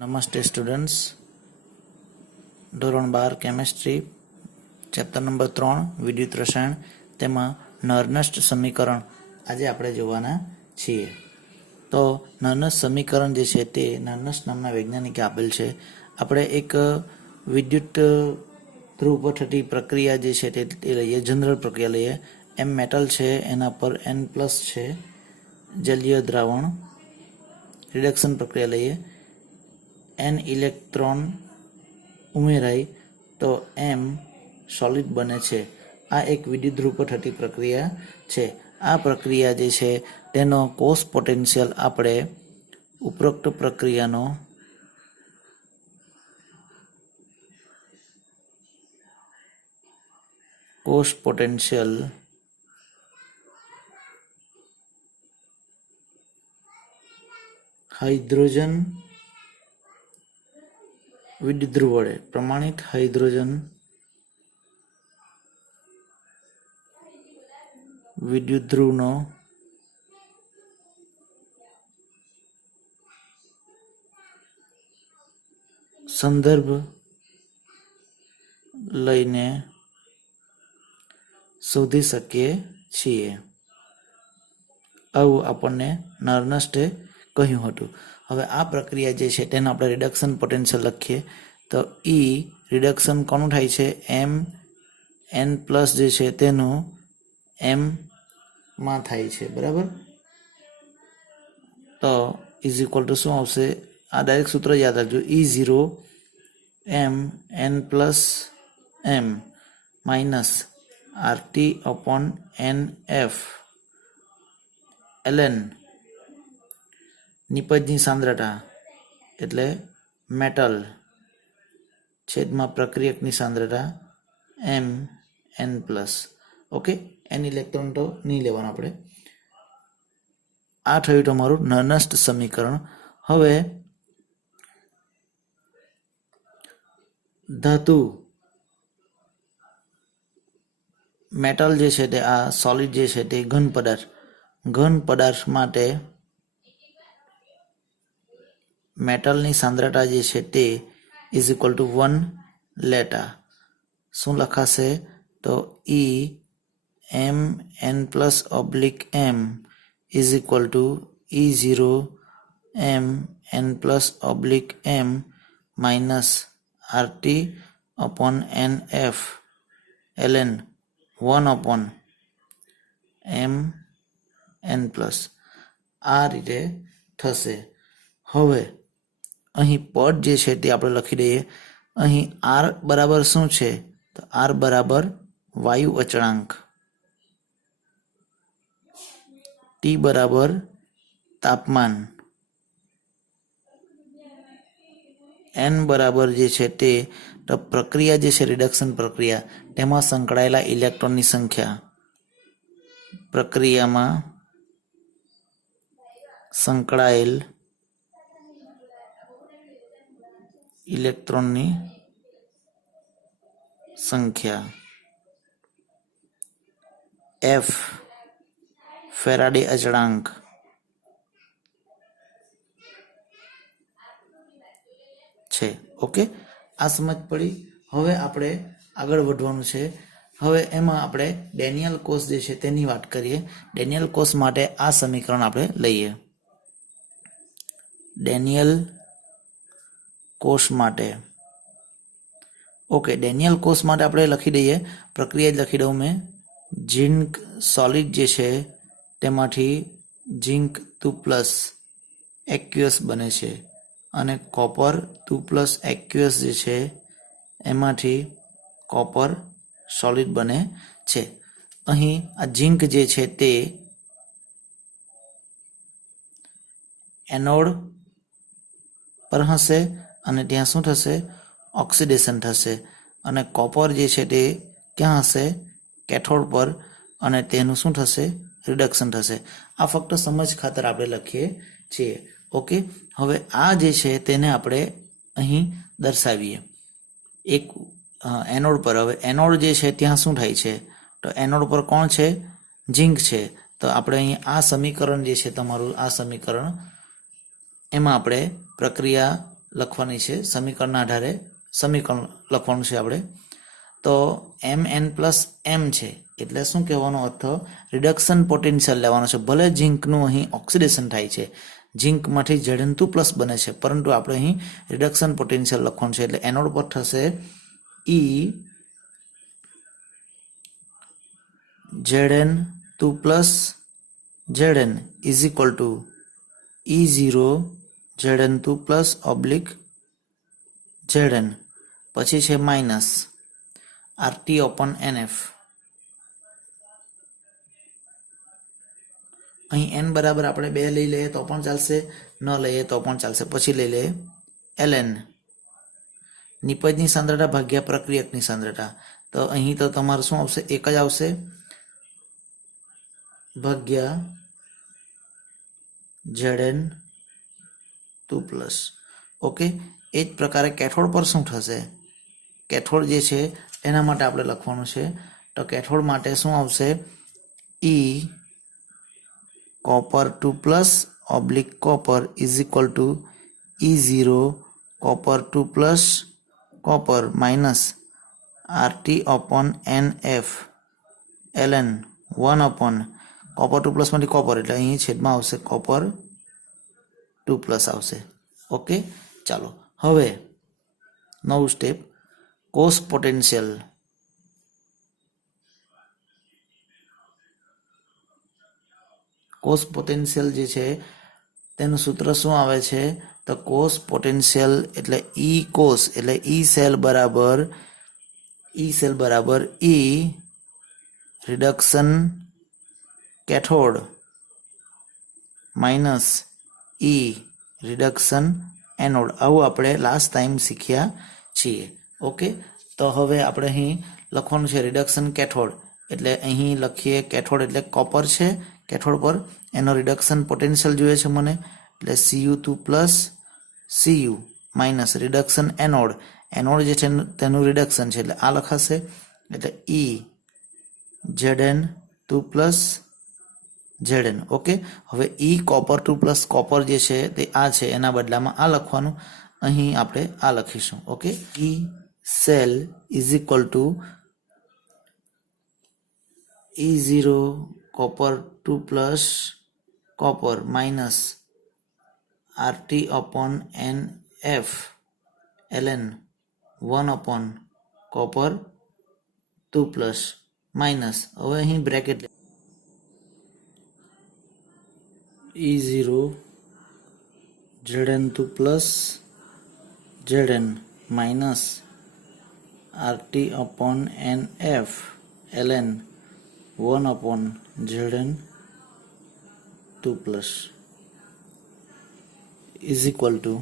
નમસ્તે સ્ટુડન્ટ્સ, ધોરણ 12 chemistry chapter number 3 વિદ્યુત રસાયણ તેમાં નર્નસ્ટ સમીકરણ આજે આપણે જોવાના છીએ. તો નર્નસ્ટ સમીકરણ જે છે તે નર્નસ્ટ નામના વૈજ્ઞાનિકે આપેલ છે. આપણે એક વિદ્યુત ધ્રુવ પર થતી પ્રક્રિયા જે છે તે લઈએ, જનરલ પ્રક્રિયા લઈએ. એમ મેટલ છે, એના પર N+ છે જલીય દ્રાવણ, રિડક્શન પ્રક્રિયા લઈએ. N ઇલેક્ટ્રોન ઉમેરાય તો M સોલિડ બને છે. આ એક વિદ્યુત ધ્રુવ પર થતી પ્રક્રિયા છે. આ પ્રક્રિયા જે છે તેનો કોષ પોટેન્શિયલ આપણે ઉપરોક્ત પ્રક્રિયાનો કોષ પોટેન્શિયલ હાઇડ્રોજન વિદ્યુત ધ્રુવ વડે પ્રમાણિત હાઇડ્રોજન વિદ્યુત ધ્રુવનો સંદર્ભ લઈને શોધી શકીએ છીએ. આવું આપણને નર્નસ્ટે કહ્યું હતું. હવે આ પ્રક્રિયા જે છે તેને આપણે રિડક્શન પોટેન્શિયલ લખીએ તો રિડક્શન કોનું થાય છે? N+ જે છે તેનું M માં થાય છે, બરાબર. તો = શું આવશે? આ ડાયરેક્ટ સૂત્ર યાદ રાખજો, E0 M N+M - RT/NF ln નિપજની સાંદ્રતા એટલે મેટલ છેદમાં પ્રક્રિયકની સાંદ્રતા N+. ઓકે, N ઇલેક્ટ્રોન તો નહીં લેવાનું આપણે. આ થયું તમારું નર્નસ્ટ સમીકરણ. હવે ધાતુ મેટલ જે છે તે આ સોલિડ જે છે તે ઘન પદાર્થ માટે મેટલની સાંદ્રતા જે છે તે = 1 લેતા શું લખાશે? તો EMN+/M = E0 M N+/M - RT/NF ln 1/M આ રીતે થશે. હવે અહીં પદ જે છે તે આપણે લખી દઈએ. અહીં R બરાબર શું છે? તો R બરાબર વાયુ અચળાંક, T બરાબર તાપમાન, N બરાબર જે છે તે તો પ્રક્રિયા જે છે રિડક્શન પ્રક્રિયા તેમાં સંકળાયેલા ઇલેક્ટ્રોનની સંખ્યા, પ્રક્રિયામાં સંકળાયેલ ઇલેક્ટ્રોનની સંખ્યા, F ફેરાડે અચળાંક છે. ઓકે, આ સમજ પડી. હવે આપણે આગળ વધવાનું છે. હવે એમાં આપણે ડેનિયલ કોષ જે છે તેની વાત કરીએ. ડેનિયલ કોષ માટે આ સમીકરણ આપણે લઈએ. ડેનિયલ કોષ માટે ડેનિયલ કોષ માટે આપણે લખી દઈએ, પ્રક્રિયા જ લખી દઉં મેં. ઝિંક સોલિડ જે છે તેમાંથી ઝિંક 2+ aqueous બને છે અને કોપર 2+ aqueous જે છે એમાંથી કોપર સોલિડ બને છે. અહીં આ ઝિંક જે છે તે એનોડ પર હશે અને ત્યાં શું થશે? ઓક્સિડેશન થશે. અને કોપર જે છે તે ક્યાં હશે? કેથોડ પર, અને તેનું શું થશે? રિડક્શન થશે. આ ફક્ત સમજ ખાતર આપણે લખીએ છીએ. ઓકે, હવે આ જે છે તેને આપણે અહીં દર્શાવીએ એક એનોડ પર. હવે એનોડ જે છે ત્યાં શું થાય છે? તો એનોડ પર કોણ છે? ઝિંક છે. તો આપણે અહીં આ સમીકરણ જે છે તમારું, આ સમીકરણ એમાં આપણે પ્રક્રિયા લખવાની છે, સમીકરણના આધારે સમીકરણ લખવાનું છે આપણે. તો Mn પ્લસ એમ છે એટલે શું કહેવાનો અર્થ? રિડક્શન પોટેન્શિયલ લેવાનો છે. ભલે ઝીંકનું અહીં ઓક્સિડેશન થાય છે, ઝીંકમાંથી Zn2 પ્લસ બને છે, પરંતુ આપણે અહીં રિડક્શન પોટેન્શિયલ લખવાનું છે. એટલે એનોડ પર થશે E Zn2 plus Zn is equal to E0 Zn2 plus oblique Zn, પછી છે માઇનસ RT ઓપન NF. અહીં n બરાબર આપણે 2 લઈ લઈએ તો પણ ચાલશે, ન લઈએ તો પણ ચાલશે. પછી લઈ લઈએ ln, નિપજની સાંદ્રતા ભાગ્યા પ્રક્રિયકની સાંદ્રતા. તો અહીં તો તમારું શું આવશે? 1 જ આવશે, ભાગ્યા Zn2 પ્લસ. ઓકે, એ જ પ્રકારે કેથોડ પર શું થશે? કેથોડ જે છે એના માટે આપણે લખવાનું છે. તો કેથોડ માટે શું આવશે? E copper 2 plus oblique copper is equal to E0 copper 2 plus copper minus RT upon NF ln 1 upon copper 2 plus માંથી copper એટલે અહીં છેદમાં આવશે copper 2 plus આવશે. ઓકે, ચાલો હવે નવું step, cos potential. Cos potential જે છે તેનું સૂત્ર શું આવે છે? તો કોસ પોટેન્શિયલ એટલે E કોસ એટલે E સેલ બરાબર E reduction cathode minus E reduction anode. આવું આપણે લાસ્ટ ટાઈમ શીખ્યા છીએ. ઓકે, તો હવે આપણે અહીં લખવાનું છે રિડક્શન કેથોડ. એટલે અહીં લખીએ કેથોડ એટલે કોપર છે કેથોડ પર, એનો રિડક્શન પોટેન્શિયલ જોઈએ છે મને, એટલે Cu2 plus Cu minus reduction anode. Anode જે છે તેનું રિડક્શન છે એટલે આ લખાશે, એટલે E Zn2 plus Zn. Okay, હવે E કોપર 2 પ્લસ કોપર જે છે તે આ છે, એના બદલામાં આ લખવાનું, અહીં આપણે આ લખીશું. Okay, E cell is equal to E0 copper 2 plus copper minus RT upon NF ln 1 upon copper 2 plus minus, હવે અહીં bracket E0 Zn2 plus Zn minus RT upon NF ln 1 upon Zn2 plus is equal to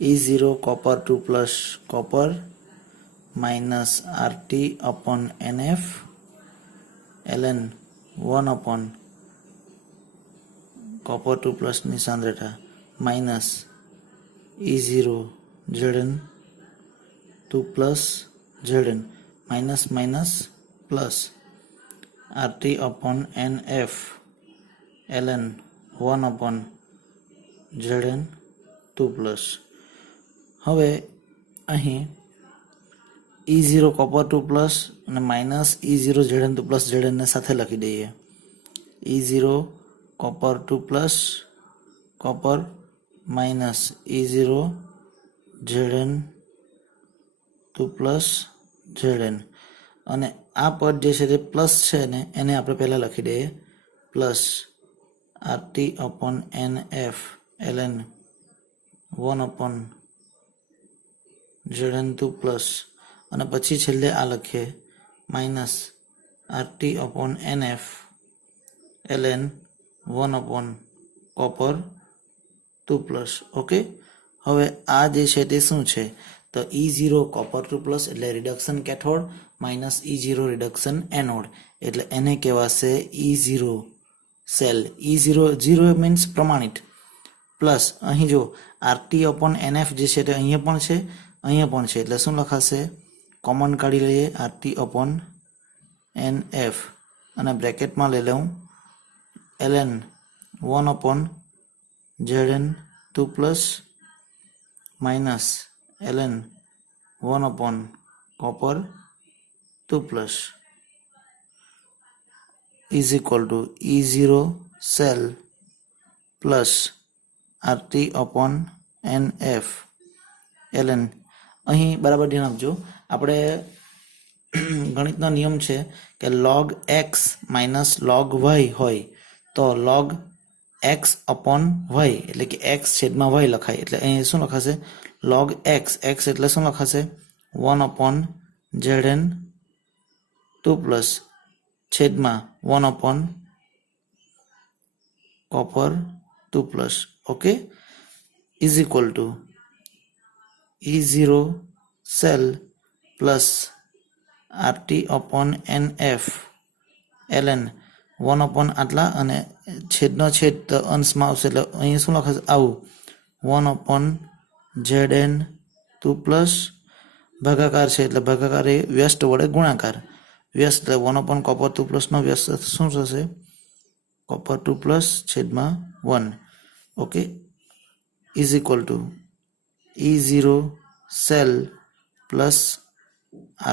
E0 copper 2 plus copper minus RT upon NF ln 1 upon copper 2 plus ની સાંદ્રતા minus E0 Zn2 plus Zn minus minus plus RT upon NF ln 1 upon Zn2 plus. હવે અહીં E0 copper 2 plus અને minus E0 Zn2 plus Zn ને સાથે લખી દઈએ. E0 copper 2 plus copper minus E0 Zn2 plus Zn, અને આ પદ જે છે તે પ્લસ છે ને એને આપણે પહેલા લખી દઈએ plus RT upon NF ln 1 upon Zn2 plus, અને પછી છેલ્લે આ લખીએ minus RT upon NF ln 1 upon copper 2 plus. Okay, હવે આ જે છે તે શું છે? તો E0 copper 2 plus એટલે reduction cathode minus E0 reduction anode, એટલે એને કહેવાશે E0 સેલ. E0 0 મીન્સ પ્રમાણિત, પ્લસ અહીં જો RT upon NF જે છે તે અહીંયા પણ છે, અહીંયા પણ છે, એટલે શું લખાશે? કોમન કાઢી લઈએ RT upon NF અને બ્રેકેટમાં લઈ લઉં ln 1 upon Zn2 plus minus ln 1 upon copper 2 plus is equal to E0 cell plus RT upon NF ln. અહીં બરાબર ધ્યાન આપજો, આપણે ગણિતનો નિયમ છે કે log x minus log y હોય તો log x upon y એટલે કે x છેદમાં y લખાય. એટલે અહીં શું લખાશે? log x. x એટલે શું લખાશે? 1 upon zn 2 plus છેદમાં 1 upon copper 2 plus. Okay, is equal to E0 cell plus RT upon NF ln 1 upon આટલા અને છેદનો છેદ તો અંશમાં આવશે એટલે અહીં શું લખાશે? આવું 1 upon zn 2 plus ભાગાકાર છે એટલે ભાગાકાર એ વ્યસ્ત વડે ગુણાકાર. વ્યસ્ત એટલે 1 upon copper 2 plus નો વ્યસ્ત શું થશે? copper 2 plus છેદમાં 1. Okay, is equal to E0 cell plus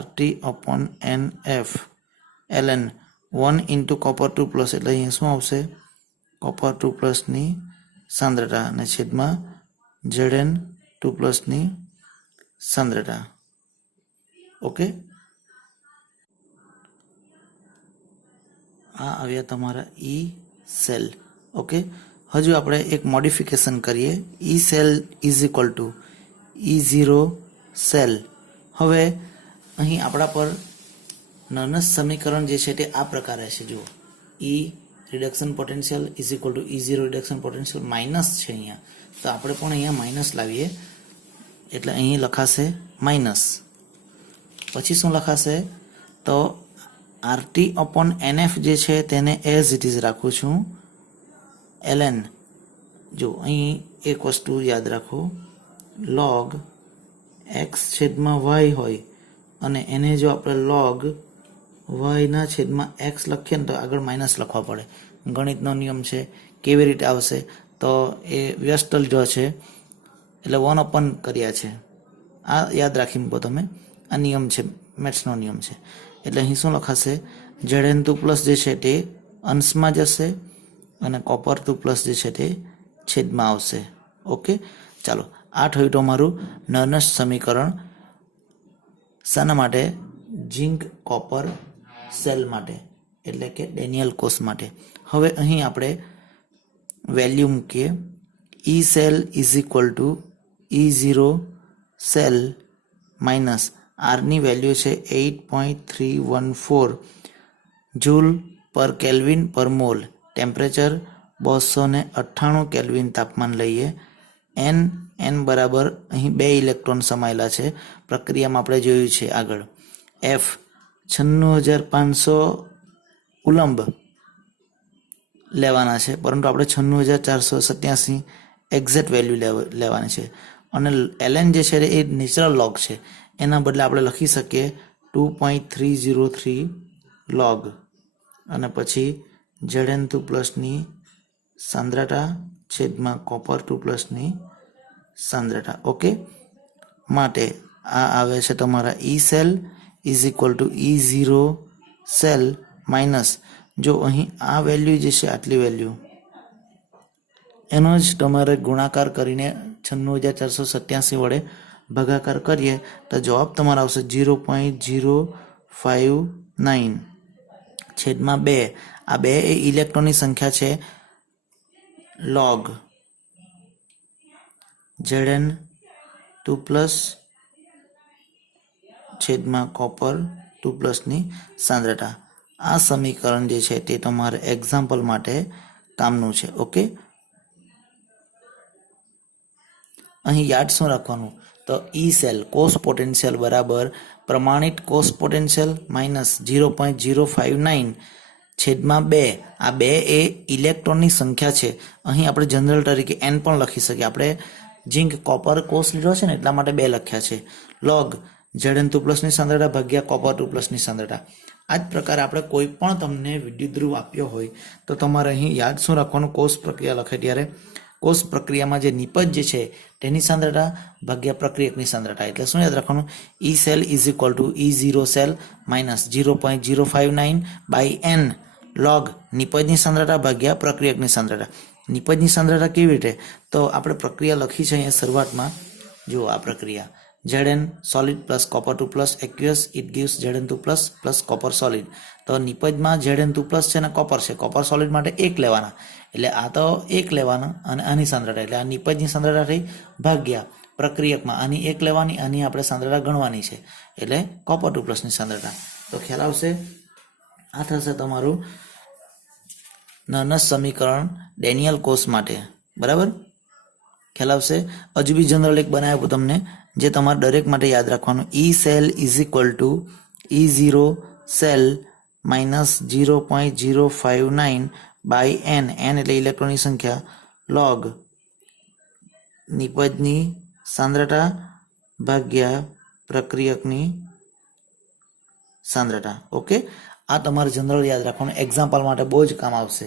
RT upon NF ln 1 into copper 2 plus એટલે અહીં શું આવશે? copper 2 plus ની સાંદ્રતા અને છેદમાં zn 2 plus ની સાંદ્રતા. ઓકે, આ આવ્યા તમારા ઈ સેલ. ઓકે, હજુ આપણે એક મોડિફિકેશન કરીએ. E cell is equal to E0 cell. હવે અહીં આપણા પર નર્નસ સમીકરણ જે છે તે આ પ્રકારે છે. જુઓ, E reduction potential is equal to E0 reduction potential minus છે અહીંયા, તો આપણે પણ અહીંયા માઇનસ લાવીએ એટલે અહીં લખાશે માઇનસ. પછી શું લખાશે? તો RT upon NF જે છે તેને એઝ ઇટ ઇઝ રાખું છું ln. જો અહીં એક વસ્તુ યાદ રાખો, log x છેદમાં y હોય અને એને જો આપણે log y ના છેદમાં x લખીએ ને તો આગળ માઇનસ લખવા પડે. ગણિતનો નિયમ છે. કેવી રીતે આવશે? તો એ વ્યસ્ત લીધો છે એટલે 1 upon કર્યા છે. આ યાદ રાખી મૂકો તમે, આ નિયમ છે, મેથ્સનો નિયમ છે. એટલે અહીં શું લખાશે? zn2 પ્લસ જે છે તે અંશમાં જશે અને copper 2 પ્લસ જે છે તે છેદમાં આવશે. ઓકે, ચાલો, આ થયું તમારું નર્નસ સમીકરણ. શાના માટે? ઝિંક કોપર સેલ માટે, એટલે કે ડેનિયલ કોષ માટે. હવે અહીં આપણે વેલ્યુ મૂકીએ. E cell is equal to E0 cell minus આરની વેલ્યુ છે 8.314 જૂલ પર કેલ્વિન પર મોલ. ટેમ્પરેચર 298 કેલ્વિન તાપમાન લઈએ. n બરાબર અહીં 2 ઇલેક્ટ્રોન સમાયેલા છે. પ્રક્રિયામાં આપણે જોયું છે આગળ. f 96,500 કુલંબ લેવાના છે, પરંતુ આપણે 96,487 એક્ઝેક્ટ વેલ્યુ લેવાની છે. અને ln જે છે એ નેચરલ લોગ છે, એના બદલે આપણે લખી શકીએ 2.303 લોગ અને પછી zn2 પ્લસની સાંદ્રતા છેદમાં copper 2 પ્લસની સાંદ્રતા. ઓકે, માટે આ આવે છે તમારા E cell is equal to E0 cell minus, જો અહીં આ વેલ્યુ જે છે આટલી વેલ્યુ એનો જ તમારે ગુણાકાર કરીને 96,487 વડે ભાગાકાર કરીએ તો જવાબ તમારો આવશે 0.059 છેદમાં 2. આ 2 એ ઇલેક્ટ્રોનની સંખ્યા છે log zn2 પ્લસ છેદમાં copper 2 પ્લસની સાંદ્રતા. આ સમીકરણ જે છે તે તમારે એક્ઝામ્પલ માટે કામનું છે. ઓકે, અહીં યાદ શું રાખવાનું? તો ઈ સેલ કોષ પોટેન્શિયલ બરાબર પ્રમાણિત કોષ પોટેન્શિયલ માઇનસ 0.059 છેદમાં 2. આ 2 એ ઇલેક્ટ્રોનની સંખ્યા છે. અહીં આપણે જનરલ તરીકે n પણ લખી શકીએ. આપણે ઝિંક કોપર કોષ લીધો છે ને એટલા માટે 2 લખ્યા છે. log zn2 પ્લસની સાંદ્રતા ભાગ્યા copper 2 પ્લસની સાંદ્રતા. આ જ પ્રકારે આપણે કોઈ પણ તમને વિદ્યુત ધ્રુવ આપ્યો હોય તો તમારે અહીં યાદ શું રાખવાનું? કોષ પ્રક્રિયા લખે ત્યારે કોષ પ્રક્રિયામાં જે નિપજ જે છે તેની સાંદ્રતા ભાગ્યા પ્રક્રિયકની સાંદ્રતા. એટલે શું યાદ રાખવાનું? E cell is equal to E0 cell minus 0.059 by n log નિપજની સાંદ્રતા ભાગ્યા પ્રક્રિયકની સાંદ્રતા. નિપજની સાંદ્રતા કેવી રીતે? તો આપણે પ્રક્રિયા લખી છે અહીંયા શરૂઆતમાં. જુઓ આ પ્રક્રિયા Zn solid plus copper 2 plus aqueous it gives Zn2 plus copper solid. તો નિપજમાં Zn2 plus છે ને કોપર છે. કોપર સોલિડ માટે 1 લેવાના, એટલે આ તો 1 લેવાના અને આની સાંદ્રતા એટલે આ નિપજની સાંદ્રતા થઈ ભાગ્યા પ્રક્રિયકમાં આની 1 લેવાની, આની આપણે સાંદ્રતા ગણવાની છે એટલે copper 2 plus ની સાંદ્રતા. તો ખ્યાલ આવશે. આ થશે તમારું નર્નસ સમીકરણ ડેનિયલ કોષ માટે. બરાબર, ખ્યાલ આવશે. હજુ બી જનરલ એક બનાવ્યું તમને જે તમારે દરેક માટે યાદ રાખવાનું. E cell is equal to E0 cell minus 0.059 by n એટલે ઇલેક્ટ્રોનની સંખ્યા લોગ નિપજની સાંદ્રતા ભાગ્યા પ્રક્રિયકની સાંદ્રતા. ઓકે, આ તમારે જનરલ યાદ રાખવાનું, એક્ઝામ્પલ માટે બહુ જ કામ આવશે.